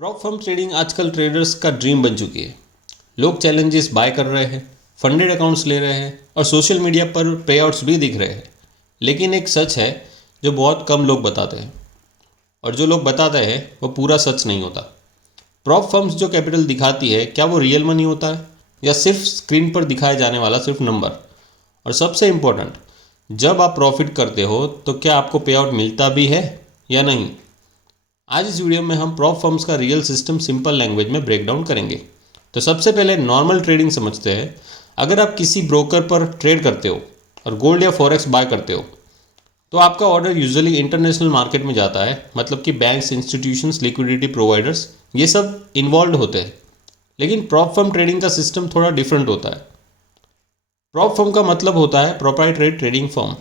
Prop firm trading आजकल traders का dream बन चुकी है। लोग चैलेंजेस बाय कर रहे हैं, फंडेड अकाउंट्स ले रहे हैं और सोशल मीडिया पर पे आउट्स भी दिख रहे हैं। लेकिन एक सच है जो बहुत कम लोग बताते हैं, और जो लोग बताते हैं वो पूरा सच नहीं होता। प्रॉप फर्म्स जो कैपिटल दिखाती है, क्या वो रियल मनी होता है या सिर्फ स्क्रीन पर दिखाए जाने वाला सिर्फ नंबर? और सबसे इम्पोर्टेंट, जब आप प्रॉफिट करते हो तो क्या आपको पे आउट मिलता भी है या नहीं? आज इस वीडियो में हम प्रॉप फर्म्स का रियल सिस्टम सिंपल लैंग्वेज में ब्रेक डाउन करेंगे। तो सबसे पहले नॉर्मल ट्रेडिंग समझते हैं। अगर आप किसी ब्रोकर पर ट्रेड करते हो और गोल्ड या फॉरेक्स बाय करते हो तो आपका ऑर्डर यूजुअली इंटरनेशनल मार्केट में जाता है, मतलब कि बैंक्स, इंस्टीट्यूशंस, लिक्विडिटी प्रोवाइडर्स ये सब इन्वॉल्व होते हैं। लेकिन प्रॉप फर्म ट्रेडिंग का सिस्टम थोड़ा डिफरेंट होता है। प्रॉप फर्म का मतलब होता है प्रोप्राइटरी ट्रेडिंग फर्म।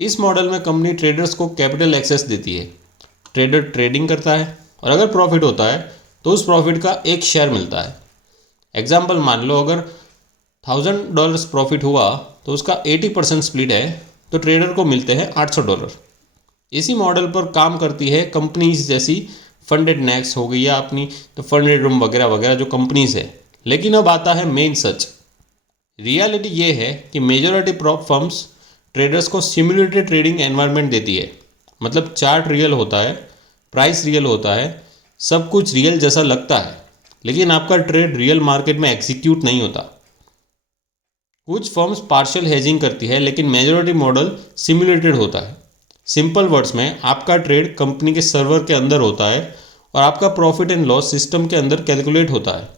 इस मॉडल में कंपनी ट्रेडर्स को कैपिटल एक्सेस देती है। ट्रेडर ट्रेडिंग करता है और अगर प्रॉफिट होता है तो उस प्रॉफिट का एक शेयर मिलता है। एग्जाम्पल मान लो, अगर $1000 प्रॉफिट हुआ तो उसका 80% स्प्लिट है, तो ट्रेडर को मिलते हैं $800। इसी मॉडल पर काम करती है कंपनीज जैसी फंडेड नेक्स हो गई या अपनी तो फंडेड रूम वगैरह वगैरह जो कंपनीज है। लेकिन अब आता है मेन सच। रियलिटी ये है कि मेजॉरिटी प्रॉप फर्म्स ट्रेडर्स को सिमुलेटेड ट्रेडिंग एनवायरनमेंट देती है। मतलब चार्ट रियल होता है, प्राइस रियल होता है, सब कुछ रियल जैसा लगता है, लेकिन आपका ट्रेड रियल मार्केट में एग्जीक्यूट नहीं होता। कुछ फर्म्स पार्शियल हेजिंग करती है, लेकिन मेजॉरिटी मॉडल सिमुलेटेड होता है। सिंपल वर्ड्स में, आपका ट्रेड कंपनी के सर्वर के अंदर होता है और आपका प्रॉफिट एंड लॉस सिस्टम के अंदर कैलकुलेट होता है।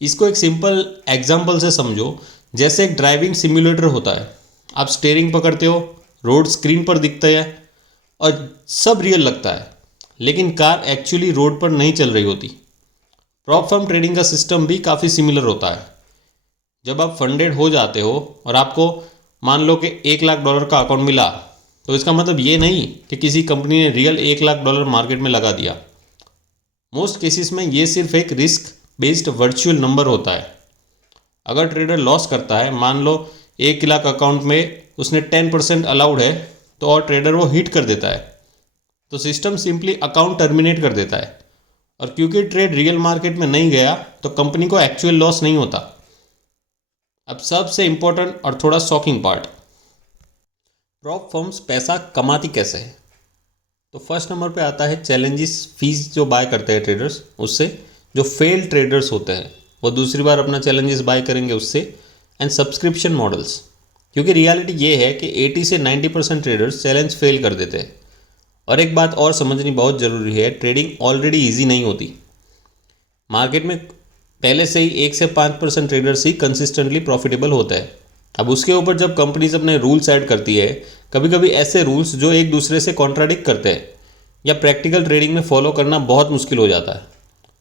इसको एक सिंपल एग्जाम्पल से समझो। जैसे एक ड्राइविंग सिमुलेटर होता है, आप स्टीयरिंग पकड़ते हो, रोड स्क्रीन पर दिखता है और सब रियल लगता है, लेकिन कार एक्चुअली रोड पर नहीं चल रही होती। प्रॉप फर्म ट्रेडिंग का सिस्टम भी काफ़ी सिमिलर होता है। जब आप फंडेड हो जाते हो और आपको मान लो कि $1,00,000 का अकाउंट मिला, तो इसका मतलब ये नहीं कि किसी कंपनी ने रियल $1,00,000 मार्केट में लगा दिया। मोस्ट केसेस में ये सिर्फ एक रिस्क बेस्ड वर्चुअल नंबर होता है। अगर ट्रेडर लॉस करता है, मान लो 1,00,000 अकाउंट में उसने 10% अलाउड है, तो और ट्रेडर वो हिट कर देता है, तो सिस्टम सिंपली अकाउंट टर्मिनेट कर देता है। और क्योंकि ट्रेड रियल मार्केट में नहीं गया, तो कंपनी को एक्चुअल लॉस नहीं होता। अब सबसे इंपॉर्टेंट और थोड़ा शॉकिंग पार्ट, प्रॉप फर्म्स पैसा कमाती कैसे है? तो फर्स्ट नंबर पे आता है चैलेंजेस फीस जो बाय करते हैं ट्रेडर्स उससे। जो फेल ट्रेडर्स होते हैं वो दूसरी बार अपना चैलेंजेस बाय करेंगे उससे। एंड सब्सक्रिप्शन मॉडल्स, क्योंकि रियलिटी ये है कि 80 से 90% ट्रेडर्स चैलेंज फेल कर देते हैं। और एक बात और समझनी बहुत ज़रूरी है, ट्रेडिंग ऑलरेडी ईजी नहीं होती। मार्केट में पहले से ही 1 से 5% ट्रेडर्स ही कंसिस्टेंटली प्रॉफिटेबल होते हैं। अब उसके ऊपर जब कंपनीज अपने रूल्स ऐड करती है, कभी कभी ऐसे रूल्स जो एक दूसरे से कॉन्ट्राडिक्ट करते हैं या प्रैक्टिकल ट्रेडिंग में फॉलो करना बहुत मुश्किल हो जाता है,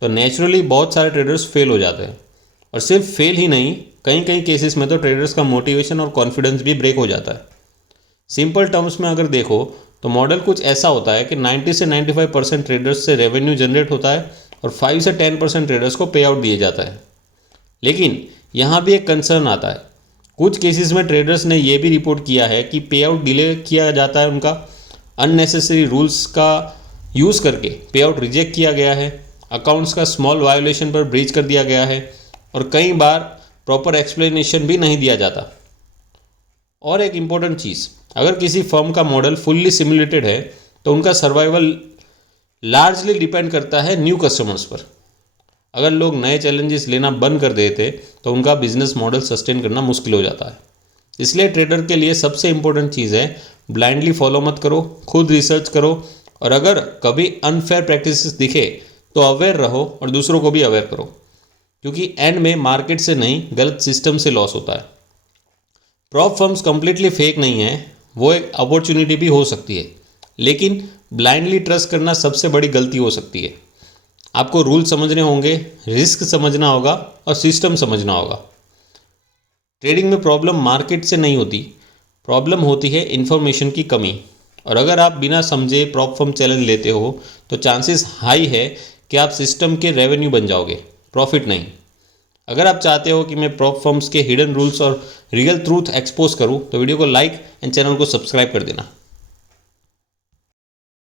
तो नेचुरली बहुत सारे ट्रेडर्स फेल हो जाते हैं। और सिर्फ फेल ही नहीं, कई कई केसेस में तो ट्रेडर्स का मोटिवेशन और कॉन्फिडेंस भी ब्रेक हो जाता है। सिंपल टर्म्स में अगर देखो तो मॉडल कुछ ऐसा होता है कि 90 से 95% ट्रेडर्स से रेवेन्यू जनरेट होता है और 5 से 10% ट्रेडर्स को पे आउट दिया जाता है। लेकिन यहाँ भी एक कंसर्न आता है। कुछ केसेस में ट्रेडर्स ने यह भी रिपोर्ट किया है कि पे आउट डिले किया जाता है, उनका अननेसेसरी रूल्स का यूज़ करके पे आउट रिजेक्ट किया गया है, अकाउंट्स का स्मॉल वायोलेशन पर ब्रीच कर दिया गया है और कई बार प्रॉपर एक्सप्लेनेशन भी नहीं दिया जाता। और एक इम्पॉर्टेंट चीज़, अगर किसी फर्म का मॉडल फुल्ली सिमुलेटेड है तो उनका सर्वाइवल लार्जली डिपेंड करता है न्यू कस्टमर्स पर। अगर लोग नए चैलेंजेस लेना बंद कर देते तो उनका बिजनेस मॉडल सस्टेन करना मुश्किल हो जाता है। इसलिए ट्रेडर के लिए सबसे इम्पोर्टेंट चीज़ है, ब्लाइंडली फॉलो मत करो, खुद रिसर्च करो और अगर कभी अनफेयर प्रैक्टिसेस दिखे तो अवेयर रहो और दूसरों को भी अवेयर करो, क्योंकि एंड में मार्केट से नहीं, गलत सिस्टम से लॉस होता है। प्रॉप फर्म्स कंप्लीटली फेक नहीं है, वो एक अपॉर्चुनिटी भी हो सकती है, लेकिन ब्लाइंडली ट्रस्ट करना सबसे बड़ी गलती हो सकती है। आपको रूल समझने होंगे, रिस्क समझना होगा और सिस्टम समझना होगा। ट्रेडिंग में प्रॉब्लम मार्केट से नहीं होती, प्रॉब्लम होती है इन्फॉर्मेशन की कमी। और अगर आप बिना समझे प्रॉप फर्म चैलेंज लेते हो तो चांसेस हाई है कि आप सिस्टम के रेवेन्यू बन जाओगे, प्रॉफिट नहीं। अगर आप चाहते हो कि मैं प्रॉप फर्म्स के हिडन रूल्स और रियल ट्रूथ एक्सपोज करूं तो वीडियो को लाइक एंड चैनल को सब्सक्राइब कर देना।